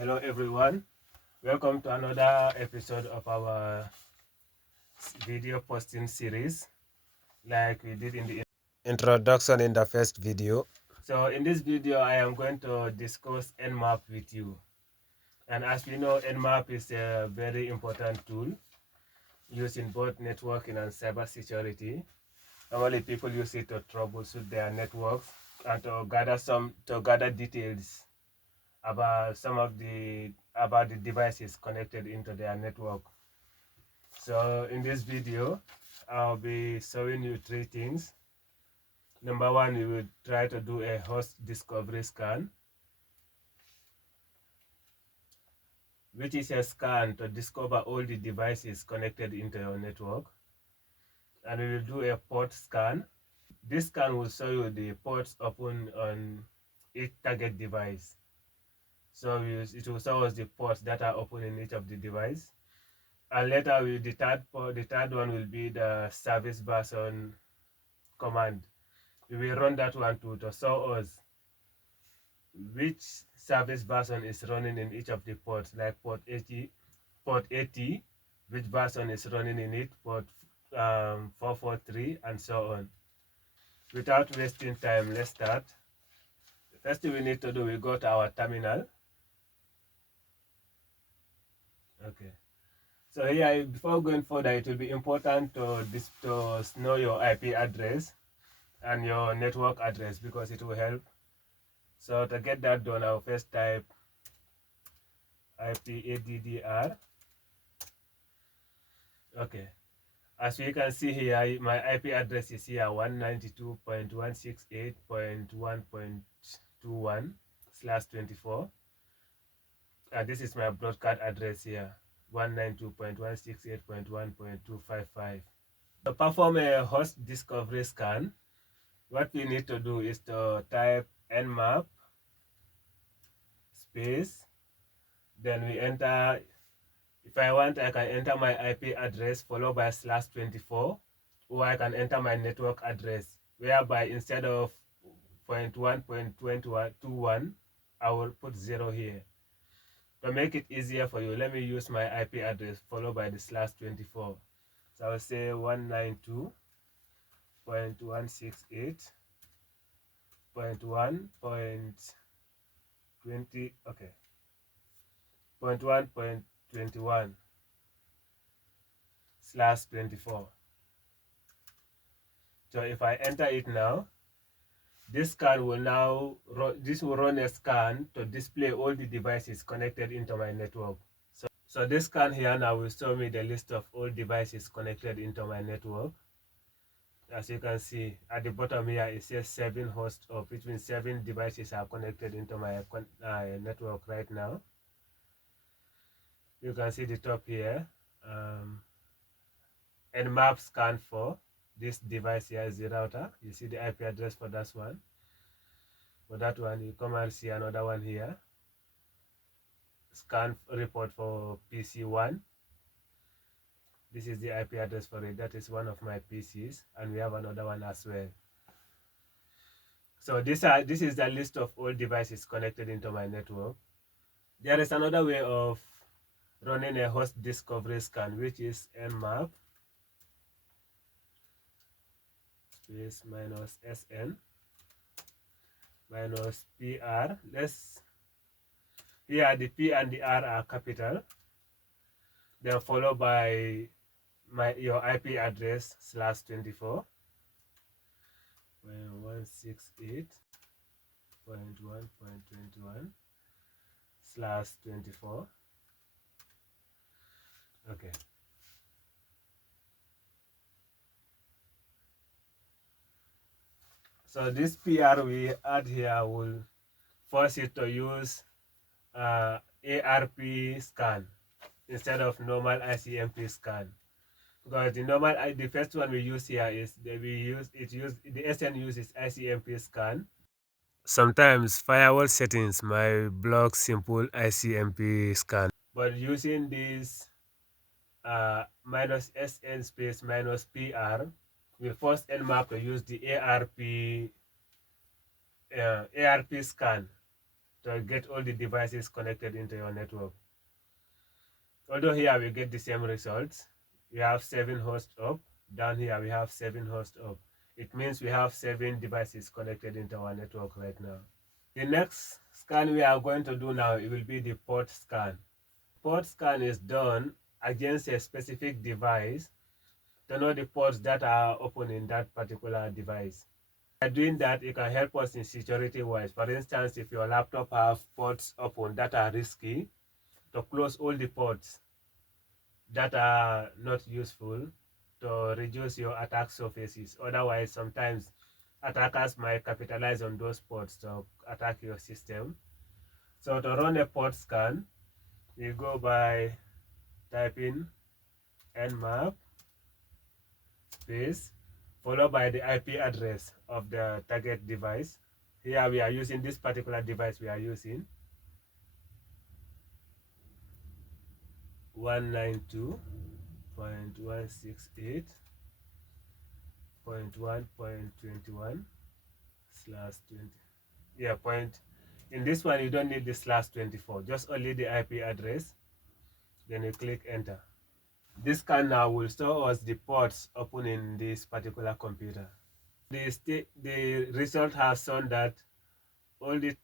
Hello everyone, welcome to another episode of our video posting series like we did in the introduction in the first video. So in this video I am going to discuss Nmap with you, and as we know, Nmap is a very important tool used in both networking and cybersecurity. Normally people use it to troubleshoot their networks and to gather details about the devices connected into their network. So in this video, I'll be showing you three things. Number one, we will try to do a host discovery scan, which is a scan to discover all the devices connected into your network. And we will do a port scan. This scan will show you the ports open on each target device. So it will show us the ports that are open in each of the device. And later, the third one will be the service version command. We will run that one to show us which service version is running in each of the ports, like port 80, which version is running in it, port 443, and so on. Without wasting time, let's start. The first thing we need to do, we go to our terminal. Okay. So here, before going further, it will be important to know your IP address and your network address, because it will help. So to get that done, I'll first type IPADDR. Okay. As you can see here, my IP address is here 192.168.1.21/24. And this is my broadcast address here, 192.168.1.255. To perform a host discovery scan, what we need to do is to type nmap space, then we enter. If I want, I can enter my IP address followed by /24, or I can enter my network address, whereby instead of 0.1.21, I will put 0 here. To make it easier for you, let me use my IP address followed by the /24. So I will say 192.168.1.20, okay, 0.1.21/24. So if I enter it now, this scan will now run a scan to display all the devices connected into my network. So this scan here now will show me the list of all devices connected into my network. As you can see at the bottom here, it says 7 hosts, which means 7 devices are connected into my network right now. You can see the top here, Nmap scan for this device here is the router. You see the IP address for that one. For that one, you come and see another one here, scan report for PC1. This is the IP address for it. That is one of my PCs, and we have another one as well. So this is the list of all devices connected into my network. There is another way of running a host discovery scan, which is nmap space -sn -pr. Here the P and the R are capital, then followed by your IP address /24, 168.1.21/24. Okay. So this PR we add here will force it to use ARP scan instead of normal ICMP scan, because the first one we use here is the SN uses ICMP scan. Sometimes firewall settings might block simple ICMP scan, but using this -SN space -PR will force Nmap to use the ARP scan to get all the devices connected into your network. Although here we get the same results, we have 7 hosts up. Down here we have 7 hosts up. It means we have 7 devices connected into our network right now. The next scan we are going to do now, it will be the port scan. Port scan is done against a specific device to know the ports that are open in that particular device. By doing that, it can help us in security wise. For instance, if your laptop have ports open that are risky, to close all the ports that are not useful to reduce your attack surfaces. Otherwise, sometimes attackers might capitalize on those ports to attack your system. So to run a port scan, you go by typing nmap space followed by the IP address of the target device. Here we are using this particular device we are using 192.168.1.21/20. Yeah, point. In this one, you don't need the /24, just only the IP address. Then you click enter. This scan now will show us the ports open in this particular computer. The result has shown that all the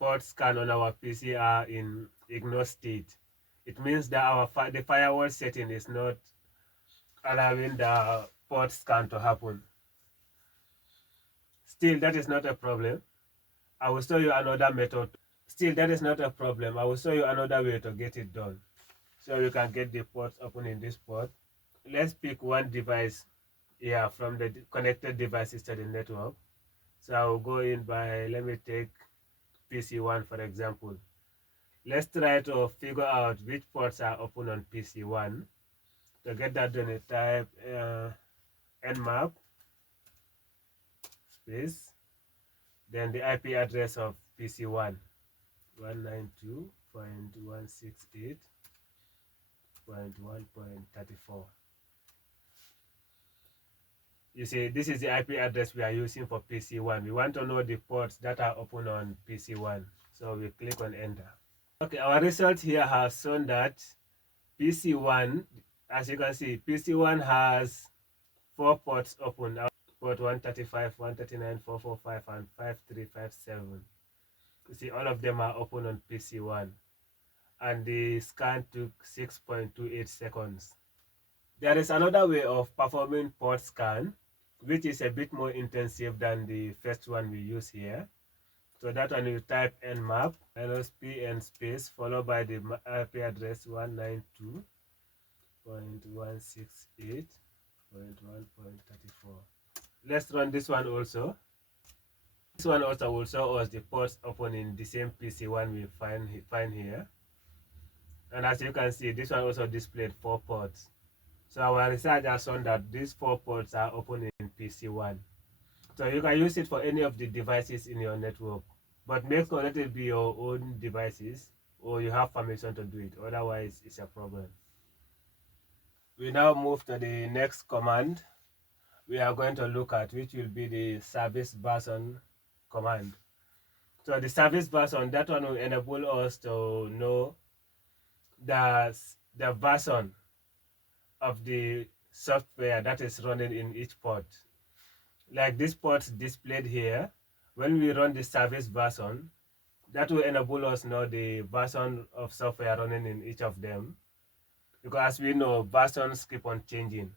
ports scanned on our PC are in ignore state. It means that the firewall setting is not allowing the port scan to happen. Still, that is not a problem. I will show you another method. Still, that is not a problem. I will show you another way to get it done. So you can get the ports open in this port. Let's pick one device here from the connected devices to the network. So I will go in by, let me take PC1 for example. Let's try to figure out which ports are open on PC1. To get that done, type nmap space, then the IP address of PC1 192.168.1.34. You see, this is the IP address we are using for PC1. We want to know the ports that are open on PC1. So we click on enter. Okay, our result here has shown that PC1, as you can see, PC1 has 4 ports open. Port 135, 139, 445, and 5357. You see, all of them are open on PC1. And the scan took 6.28 seconds. There is another way of performing port scan, which is a bit more intensive than the first one we use here. So that one you type nmap -pn space followed by the IP address 192.168.1.34. Let's run this one also. This one also will show us the ports open in the same PC1 we find here. And as you can see, this one also displayed 4 ports. So our research has shown that these 4 ports are open in PC1. So you can use it for any of the devices in your network. But make sure that it be your own devices or you have permission to do it. Otherwise, it's a problem. We now move to the next command we are going to look at, which will be the service version command. So the service version, that one will enable us to know the version of the software that is running in each port. Like this port displayed here, when we run the service version, that will enable us know the version of software running in each of them. Because as we know, versions keep on changing.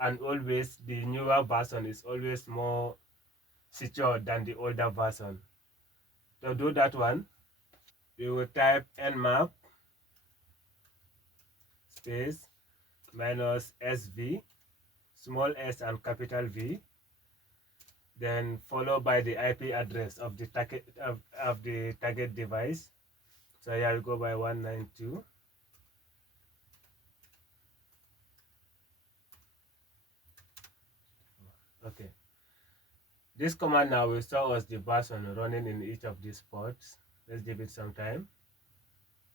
And always the newer version is always more secure than the older version. To do that one, we will type nmap space -sv, small s and capital V, then followed by the IP address of the target device. So here we go by 192. Okay. This command now will show us the version running in each of these ports. Let's give it some time.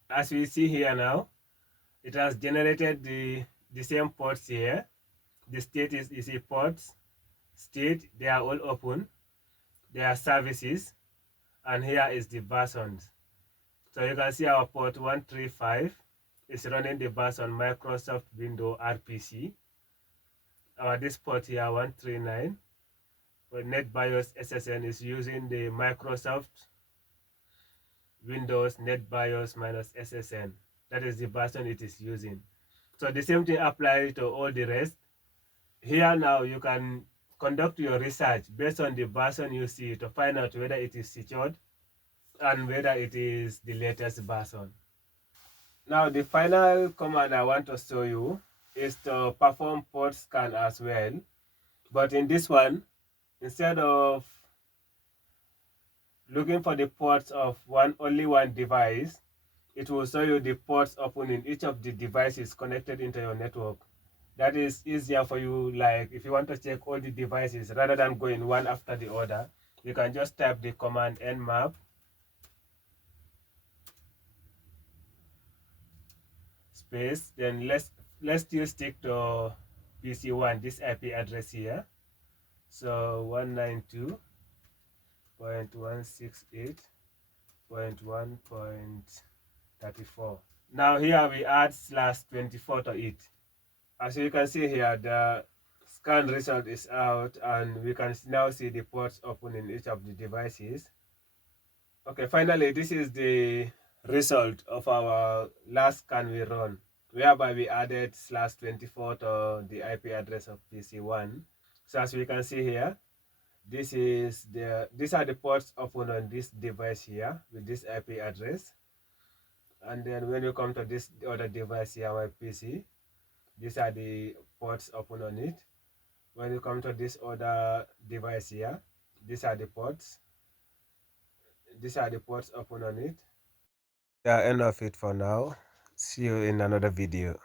As we see here now, it has generated the same ports here. The state is a ports, state, they are all open. They are services, and here is the versions. So you can see our port 135 is running the version Microsoft Windows RPC. Our this port here 139 for NetBIOS SSN is using the Microsoft Windows NetBIOS minus SSN. That is the version it is using. So the same thing applies to all the rest. Here now you can conduct your research based on the version you see to find out whether it is secured and whether it is the latest version. Now the final command I want to show you is to perform port scan as well. But in this one, instead of looking for the ports of only one device, it will show you the ports open in each of the devices connected into your network. That is easier for you, like if you want to check all the devices rather than going one after the other, you can just type the command nmap space, then let's still stick to PC1, this IP address here. So 192.168.1.34. Now here we add /24 to it. As you can see here, the scan result is out and we can now see the ports open in each of the devices. Okay, finally, this is the result of our last scan we run, whereby we added /24 to the IP address of PC1. So as we can see here, these are the ports open on this device here with this IP address. And then when you come to this other device here, my PC, these are the ports open on it. When you come to this other device here, these are the ports. These are the ports open on it. Yeah, end of it for now. See you in another video.